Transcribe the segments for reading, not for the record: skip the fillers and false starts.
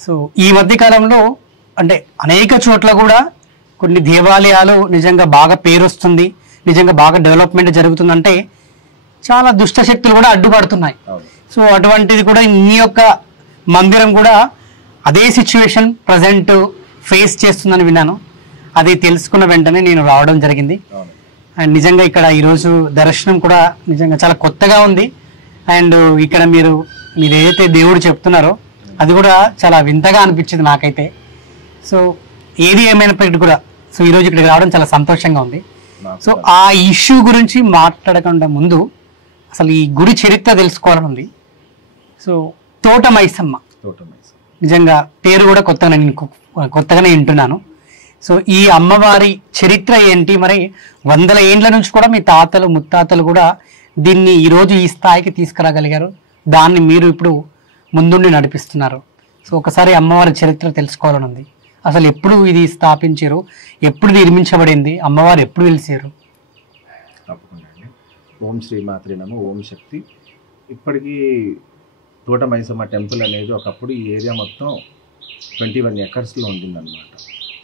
So ఈ మధ్య కాలంలో అంటే అనేక చోట్ల కూడా కొన్ని దేవాలయాలు నిజంగా బాగా పేరు వస్తుంది, నిజంగా బాగా డెవలప్మెంట్ జరుగుతుందంటే చాలా దుష్ట శక్తులు కూడా అడ్డుపడుతున్నాయి. సో అటువంటిది కూడా ఈ యొక్క మందిరం కూడా అదే సిచ్యువేషన్ ప్రజెంట్ ఫేస్ చేస్తుందని విన్నాను. అది తెలుసుకున్న వెంటనే నేను రావడం జరిగింది. అండ్ నిజంగా ఇక్కడ ఈరోజు దర్శనం కూడా నిజంగా చాలా కొత్తగా ఉంది. అండ్ ఇక్కడ మీరు ఏదైతే దేవుడు చెప్తున్నారో అది కూడా చాలా వింతగా అనిపించింది నాకైతే. సో ఏది ఏమైనప్పటికీ కూడా సో ఈరోజు ఇక్కడికి రావడం చాలా సంతోషంగా ఉంది. సో ఆ ఇష్యూ గురించి మాట్లాడకుండా ముందు అసలు ఈ గుడి చరిత్ర తెలుసుకోవాలని ఉంది. సో తోట మైసమ్మ నిజంగా పేరు కూడా కొత్తగానే వింటున్నాను. సో ఈ అమ్మవారి చరిత్ర ఏంటి, మరి వందల ఏండ్ల నుంచి కూడా మీ తాతలు ముత్తాతలు కూడా దీన్ని ఈరోజు ఈ స్థాయికి తీసుకురాగలిగారు, దాన్ని మీరు ఇప్పుడు ముందుండి నడిపిస్తున్నారు. సో ఒకసారి అమ్మవారి చరిత్ర తెలుసుకోవాలని ఉంది. అసలు ఎప్పుడు ఇది స్థాపించారు, ఎప్పుడు నిర్మించబడింది, అమ్మవారు ఎప్పుడు వెలిసారు? తప్పకుండా అండి. ఓం శ్రీ మాత్రే నమః. ఓం శక్తి. ఇప్పటికీ తోట మైసమ్మ టెంపుల్ అనేది ఒకప్పుడు ఈ ఏరియా మొత్తం 21 ఎకర్స్లో ఉండిందన్నమాట.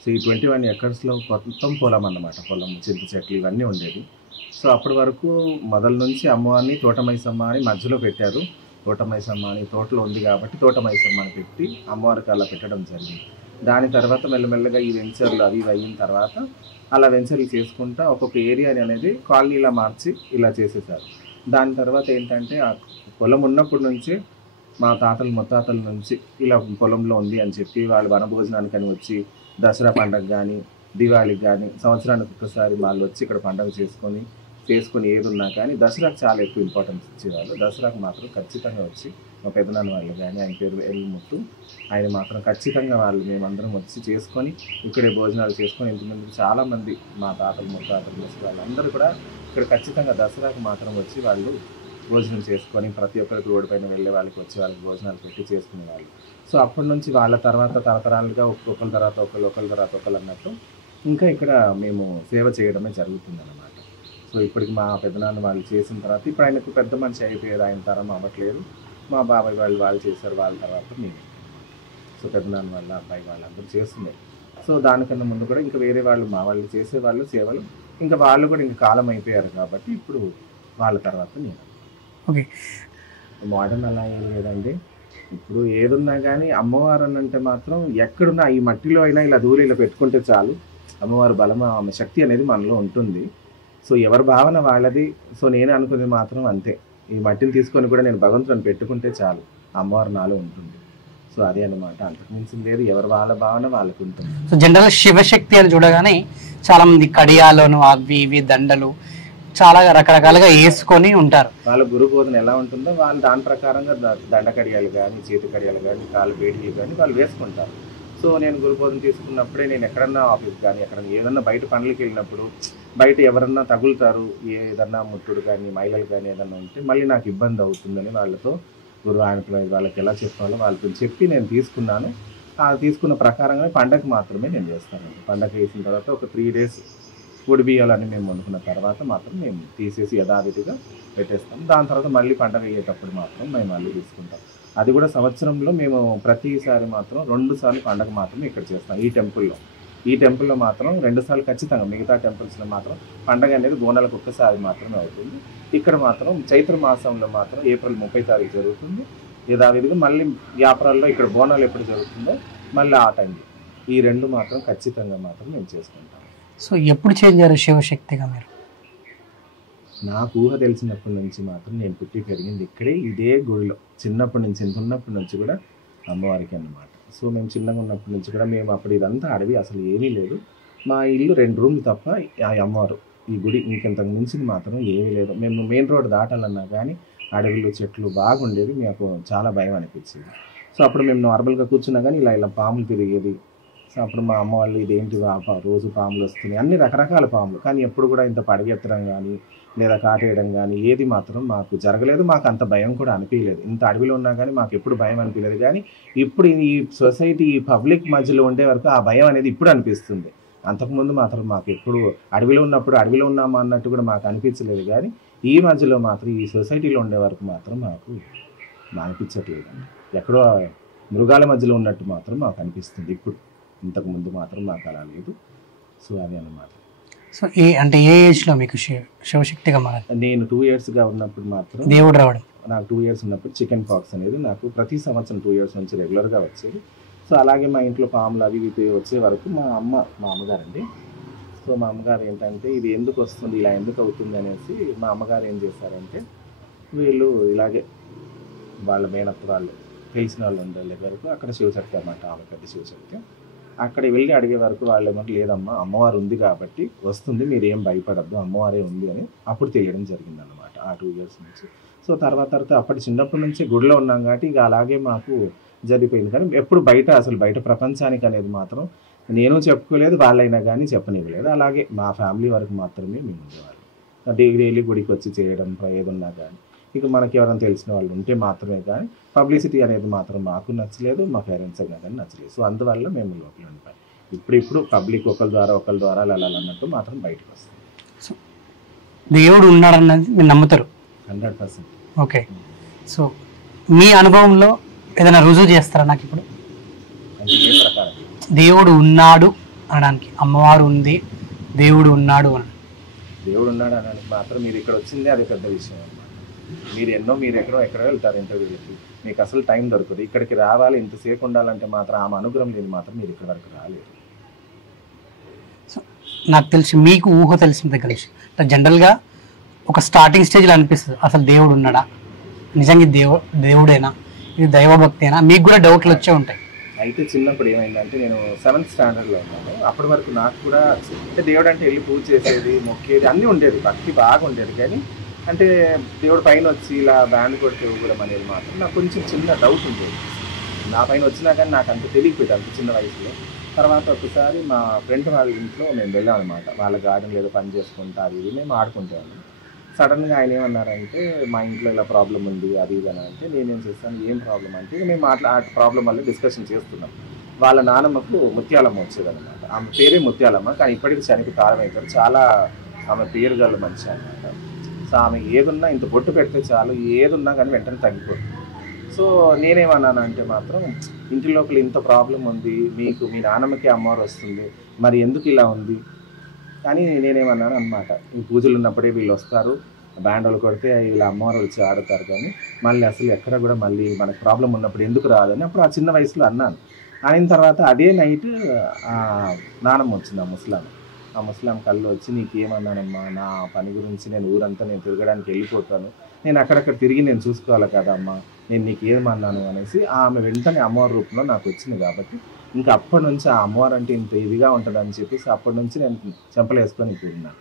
సో ఈ 21 ఎకర్స్లో మొత్తం పొలం అన్నమాట. పొలం, చింత చెట్లు ఇవన్నీ ఉండేది. సో అప్పటి వరకు మొదల నుంచి అమ్మవారిని తోట మైసమ్మ అని మధ్యలో పెట్టారు. తోట మైసమ్మ అని తోటలో ఉంది కాబట్టి తోట మైసమ్మ అని పెట్టి అమ్మవారికి అలా పెట్టడం జరిగింది. దాని తర్వాత మెల్లమెల్లగా ఈ వెంచర్లు అవి అయిన తర్వాత అలా వెంచర్లు చేసుకుంటా ఒక్కొక్క ఏరియాని అనేది కాలనీలా మార్చి ఇలా చేసేసారు. దాని తర్వాత ఏంటంటే ఆ పొలం ఉన్నప్పటి నుంచి మా తాతలు ముత్తాతల నుంచి ఇలా పొలంలో ఉంది అని చెప్పి వాళ్ళు వనభోజనానికి అని వచ్చి దసరా పండుగ కానీ దివాళికి కానీ సంవత్సరానికి ఒక్కసారి వాళ్ళు వచ్చి ఇక్కడ పండుగ చేసుకొని ఏది ఉన్నా కానీ దసరాకు చాలా ఎక్కువ ఇంపార్టెన్స్ ఇచ్చేవాళ్ళు. దసరాకు మాత్రం ఖచ్చితంగా వచ్చి మా పెద్దనాన్న వాళ్ళు కానీ, ఆయన పేరు ఎల్ముత్తు, ఆయన మాత్రం ఖచ్చితంగా వాళ్ళు మేమందరం వచ్చి చేసుకొని ఇక్కడే భోజనాలు చేసుకొని ఇంతమంది చాలామంది మా తాతలు ముత్తాతలు ముసలి వాళ్ళందరూ కూడా ఇక్కడ ఖచ్చితంగా దసరాకు మాత్రం వచ్చి వాళ్ళు భోజనం చేసుకొని ప్రతి ఒక్కరికి రోడ్డు పైన వెళ్ళే వాళ్ళకి వచ్చి వాళ్ళకి భోజనాలు పెట్టి చేసుకునేవాళ్ళు. సో అప్పటి నుంచి వాళ్ళ తర్వాత తరతరాలుగా ఒకళ్ళ తర్వాత ఒకళ్ళు అన్నట్టు ఇంకా ఇక్కడ మేము సేవ చేయడమే జరుగుతుందన్నమాట. సో ఇప్పటికి మా పెద్దనాన్న వాళ్ళు చేసిన తర్వాత ఇప్పుడు ఆయనకు పెద్ద మనిషి అయిపోయారు, ఆయన తరం అవ్వట్లేదు. మా బాబాయ్ వాళ్ళు చేశారు, వాళ్ళ తర్వాత మేము. సో పెద్దనాన్న వాళ్ళ అబ్బాయి వాళ్ళందరూ చేస్తున్నారు. సో దానికన్నా ముందు కూడా ఇంకా వేరే వాళ్ళు మా వాళ్ళు చేసేవాళ్ళు సేవలు, ఇంకా వాళ్ళు కూడా ఇంకా కాలం అయిపోయారు కాబట్టి ఇప్పుడు వాళ్ళ తర్వాత నేను. ఓకే, మోడర్న్ అలా ఏం లేదండి. ఇప్పుడు ఏదున్నా కానీ అమ్మవారు అని అంటే మాత్రం ఎక్కడున్నా ఈ మట్టిలో అయినా ఇలా దూరం ఇలా పెట్టుకుంటే చాలు, అమ్మవారి బలం ఆమె శక్తి అనేది మనలో ఉంటుంది. సో ఎవరి భావన వాళ్ళది. సో నేను అనుకునేది మాత్రం అంతే, ఈ మట్టిని తీసుకొని కూడా నేను భగవంతుని పెట్టుకుంటే చాలు, అమ్మవారు నాలో ఉంటుంది. సో అదే అనమాట, అంతకు మించింది లేదు. ఎవరి వాళ్ళ భావన వాళ్ళకు ఉంటుంది. సో జనరల్ శివశక్తి అని చూడగానే చాలా మంది కడియాలను అవి ఇవి దండలు చాలా రకరకాలుగా వేసుకొని ఉంటారు. వాళ్ళ గురు బోధన ఎలా ఉంటుందో వాళ్ళు దాని ప్రకారంగా దండ కడియాలు కానీ, చేతి కడియాలు కానీ, కాలు వేడిలు కానీ వాళ్ళు వేసుకుంటారు. సో నేను గురుబోధన తీసుకున్నప్పుడే నేను ఎక్కడన్నా ఆఫీస్ కానీ ఎక్కడన్నా ఏదన్నా బయట పనులకి వెళ్ళినప్పుడు బయట ఎవరన్నా తగులుతారు, ఏదన్నా ముట్టుడు కానీ మహిళలు కానీ ఏదన్నా ఉంటే మళ్ళీ నాకు ఇబ్బంది అవుతుందని వాళ్ళతో వాళ్ళకి ఎలా చెప్పాలో వాళ్ళతో చెప్పి నేను తీసుకున్నాను. ఆ తీసుకున్న ప్రకారంగా పండగ మాత్రమే నేను చేస్తానండి. పండగ వేసిన తర్వాత ఒక 3 days పొడి బియ్యాలని మేము వండుకున్న తర్వాత మాత్రం మేము తీసేసి యథావిధిగా పెట్టేస్తాం. దాని తర్వాత మళ్ళీ పండగ అయ్యేటప్పుడు మాత్రం మేము మళ్ళీ తీసుకుంటాం. అది కూడా సంవత్సరంలో మేము ప్రతిసారి మాత్రం 2 సార్లు పండగ మాత్రం ఇక్కడ చేస్తాం. ఈ టెంపుల్లో మాత్రం 2 సార్లు ఖచ్చితంగా. మిగతా టెంపుల్స్లో మాత్రం పండగ అనేది బోనాలకు ఒక్కసారి మాత్రమే అవుతుంది. ఇక్కడ మాత్రం చైత్ర మాసంలో మాత్రం ఏప్రిల్ 30 తారీఖు జరుగుతుంది యథావిధిగా. మళ్ళీ వ్యాపారాల్లో ఇక్కడ బోనాలు ఎప్పుడు జరుగుతుందో మళ్ళీ ఆ టైంలో ఈ 2 మాత్రం ఖచ్చితంగా మాత్రం మేము చేసుకుంటాం. సో ఎప్పుడు చేంజ్ అయ్యారు శివశక్తిగా మీరు? నాకు ఊహ తెలిసినప్పటి నుంచి మాత్రం నేను పుట్టి పెరిగింది ఇక్కడే, ఇదే గుడిలో. చిన్నప్పటి నుంచి, ఎంత ఉన్నప్పటి నుంచి కూడా అమ్మవారికి అన్నమాట. సో మేము చిన్నగా ఉన్నప్పటి నుంచి కూడా మేము అప్పుడు ఇదంతా అడవి, అసలు ఏమీ లేదు. మా ఇల్లు 2 రూమ్లు తప్ప ఆ అమ్మవారు ఈ గుడి ఇంకెంతకు మించింది మాత్రం ఏమీ లేదు. మేము మెయిన్ రోడ్ దాటాలన్నా కానీ అడవిలు చెట్లు బాగుండేది, మాకు చాలా భయం అనిపించేది. సో అప్పుడు మేము నార్మల్గా కూర్చున్నా కానీ ఇలా పాములు తిరిగేది. సో అప్పుడు మా అమ్మ వాళ్ళు ఇదేంటి రోజు పాములు వస్తున్నాయి, అన్ని రకరకాల పాములు, కానీ ఎప్పుడు కూడా ఇంత పడగెత్తడం కానీ లేదా కాటేయడం కానీ ఏది మాత్రం మాకు జరగలేదు. మాకు అంత భయం కూడా అనిపించలేదు. ఇంత అడవిలో ఉన్నా కానీ మాకు ఎప్పుడు భయం అనిపించలేదు. కానీ ఇప్పుడు ఈ సొసైటీ ఈ పబ్లిక్ మధ్యలో ఉండే వరకు ఆ భయం అనేది ఇప్పుడు అనిపిస్తుంది. అంతకుముందు మాత్రం మాకు ఎప్పుడు అడవిలో ఉన్నామా అన్నట్టు కూడా మాకు అనిపించలేదు. కానీ ఈ మధ్యలో మాత్రం ఈ సొసైటీలో ఉండే వరకు మాత్రం మాకు అనిపించట్లేదండి. ఎక్కడో మృగాల మధ్యలో ఉన్నట్టు మాత్రం మాకు అనిపిస్తుంది ఇప్పుడు. ఇంతకుముందు మాత్రం నాకు అలా లేదు. సో అది అన్నమాట. సో అంటే ఏ ఏజ్లో మీకు శివశక్తిగా మారాలి? నేను 2 yearsగా ఉన్నప్పుడు మాత్రం దేవుడు రావడం. నాకు 2 years ఉన్నప్పుడు చికెన్ పాక్స్ అనేది నాకు ప్రతి సంవత్సరం 2 years నుంచి రెగ్యులర్గా వచ్చేది. సో అలాగే మా ఇంట్లో పాములు అవి ఇవి వచ్చే వరకు మా అమ్మగారండి. సో మా అమ్మగారు ఏంటంటే ఇది ఎందుకు వస్తుంది, ఇలా ఎందుకు అవుతుంది అనేసి మా అమ్మగారు ఏం చేశారంటే, వీళ్ళు ఇలాగే వాళ్ళ మేనత్త వాళ్ళు తెలిసిన వాళ్ళు ఉండే వరకు అక్కడ శివశక్తి అన్నమాట, ఆమె పెద్ద శివశక్తి. అక్కడ వెళ్ళి అడిగే వరకు వాళ్ళు ఏమంటే లేదమ్మా అమ్మవారు ఉంది కాబట్టి వస్తుంది, మీరు ఏం భయపడద్దు, అమ్మవారే ఉంది అని అప్పుడు తెలియడం జరిగింది అనమాట ఆ 2 years నుంచి. సో తర్వాత అప్పటి చిన్నప్పటి నుంచి గుడిలో ఉన్నాం కాబట్టి ఇక అలాగే మాకు జరిగిపోయింది. కానీ ఎప్పుడు అసలు బయట ప్రపంచానికి అనేది మాత్రం నేను చెప్పుకోలేదు, వాళ్ళైనా కానీ చెప్పనివ్వలేదు. అలాగే మా ఫ్యామిలీ వరకు మాత్రమే మేము ఉండేవాళ్ళం. డైలీ గుడికి వచ్చి చేయడం ఏదన్నా కానీ ఇక మనకి ఎవరైనా తెలిసిన వాళ్ళు ఉంటే మాత్రమే, కానీ పబ్లిసిటీ అనేది మాత్రం మాకు నచ్చలేదు, మా పేరెంట్స్ కానీ నచ్చలేదు. సో అందువల్ల మేము లోపల ఉండిపోయాం. ఇప్పుడు పబ్లిక్ ఒకరి ద్వారా అన్నట్టు మాత్రం బయటకు వస్తుంది. సో దేవుడు ఉన్నాడన్నది మీరు నమ్ముతారు 100%. ఓకే. సో మీ అనుభవంలో ఏదైనా రుజువు చేస్తారా నాకు ఇప్పుడు? అంటే ఏ ప్రకారం? దేవుడు ఉన్నాడు అనడానికి, అమ్మవారు ఉంది, దేవుడు ఉన్నాడు అని. దేవుడు ఉన్నాడు అనడానికి మాత్రం మీరు ఇక్కడ వచ్చిందే అదే పెద్ద విషయం అన్నమాట. మీరు ఎక్కడో వెళ్తారు ఇంటర్వ్యూకి, మీకు అసలు టైం దొరకదు. ఇక్కడికి రావాలి, ఇంతసేపు ఉండాలంటే మాత్రం ఆమె అనుగ్రహం లేని మాత్రం మీరు ఇక్కడ వరకు రాలేరు. సో నాకు తెలిసి మీకు ఊహ తెలిసిన దగ్గర నుంచి జనరల్గా ఒక స్టార్టింగ్ స్టేజ్లో అనిపిస్తుంది అసలు దేవుడు ఉన్నాడా, నిజంగా దేవుడేనా, ఇది దైవభక్తేనా, మీకు కూడా డౌట్లు వచ్చే ఉంటాయి. అయితే చిన్నప్పుడు ఏమైందంటే నేను 7th standardలో ఉన్నాను. అప్పటి వరకు నాకు కూడా అంటే దేవుడు అంటే వెళ్ళి పూజ చేసేది, మొక్కేది అన్నీ ఉండేది, భక్తి బాగా ఉండేది. కానీ అంటే దేవుడు పైన వచ్చి ఇలా బ్యాండ్ కొడితే ఊగడం అనేది మాత్రం నాకు కొంచెం చిన్న డౌట్ ఉండేది. నా పైన వచ్చినా కానీ నాకు అంత తెలియకపోయేది అంత చిన్న వయసులో. తర్వాత ఒకసారి మా ఫ్రెండ్ వాళ్ళ ఇంట్లో మేము వెళ్ళాం అనమాట. వాళ్ళ గార్డెన్లో ఏదో పని చేసుకుంటారు, ఇది మేము ఆడుకుంటాము. సడన్గా ఆయన ఏమన్నారంటే మా ఇంట్లో ఇలా ప్రాబ్లం ఉంది అది ఇది అని అంటే నేనేం చేస్తాను, ఏం ప్రాబ్లం అంటే మేము ఆ ప్రాబ్లం వల్ల డిస్కషన్ చేస్తున్నాం. వాళ్ళ నానమ్మకు ముత్యాలమ్మ వచ్చేదన్నమాట. ఆమె పేరే ముత్యాలమ్మ, కానీ ఇప్పటికీ చనికి కారం అవుతారు. చాలా ఆమె పేరు గల మనిషి అనమాట. సో ఆమె ఏదున్నా ఇంత బొట్టు పెడితే చాలు, ఏదున్నా కానీ వెంటనే తగ్గిపోతుంది. సో నేనేమన్నానంటే మాత్రం ఇంటి లోపల ఇంత ప్రాబ్లం ఉంది, మీకు మీ నాన్నమ్మకి అమ్మవారు వస్తుంది, మరి ఎందుకు ఇలా ఉంది అని నేనేమన్నాను అనమాట. ఈ పూజలు ఉన్నప్పుడే వీళ్ళు వస్తారు, బ్యాండోలు కొడితే వీళ్ళ అమ్మవారు వచ్చి ఆడతారు, కానీ మళ్ళీ అసలు ఎక్కడ కూడా మళ్ళీ మనకు ప్రాబ్లం ఉన్నప్పుడు ఎందుకు రాదని అప్పుడు ఆ చిన్న వయసులో అన్నాను. అయిన తర్వాత అదే నైట్ నానమ్మ వచ్చింది, ఆ ముస్లాం కళ్ళు వచ్చి నీకేమన్నానమ్మా, నా పని గురించి నేను ఊరంతా నేను తిరగడానికి వెళ్ళిపోతాను, నేను అక్కడక్కడ తిరిగి నేను చూసుకోవాలి కదా అమ్మా, నేను నీకు ఏమన్నాను అనేసి ఆమె వెంటనే అమ్మవారి రూపంలో నాకు వచ్చింది. కాబట్టి ఇంకా అప్పటి నుంచి ఆ అమ్మవారు అంటే ఇంత ఇదిగా ఉంటుందని చెప్పేసి అప్పటి నుంచి నేను చెంపలు వేసుకొని కూర్చున్నాను.